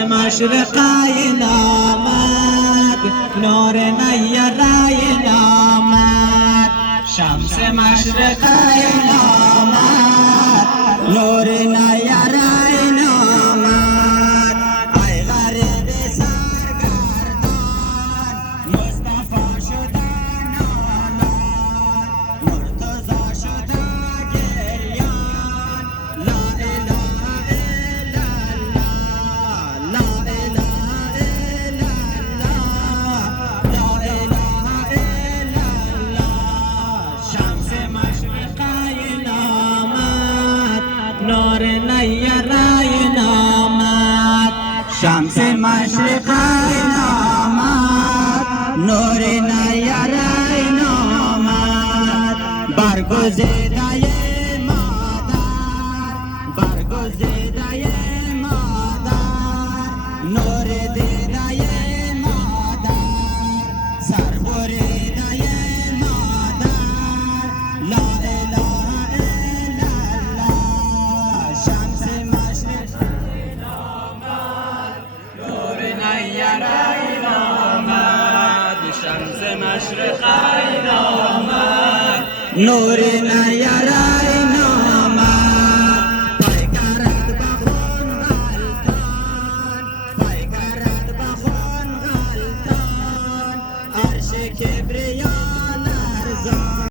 مشرقین آمد نور نیارین آمد شمس مشرقین آمد نور نیارین آمد ای غریب سرگردان مصطفی شدن آنان مرتضی شدن گریان لا اله الا الله لا اله الا الله لا اله الا الله شمس مشرقین آمد نور نیارین آمد شمس مشرقین آمد نور نیارین آمد برگزیده مادر برگزیده مادر نور دیده مادر سربریده مادر لا اله الا الله شمس مشرقین آمد نور نیارین آمد شمس مشرقین آمد نور نیارین آمد پای کرد بخون غلطان پای کرد بخون غلطان عرش کبریا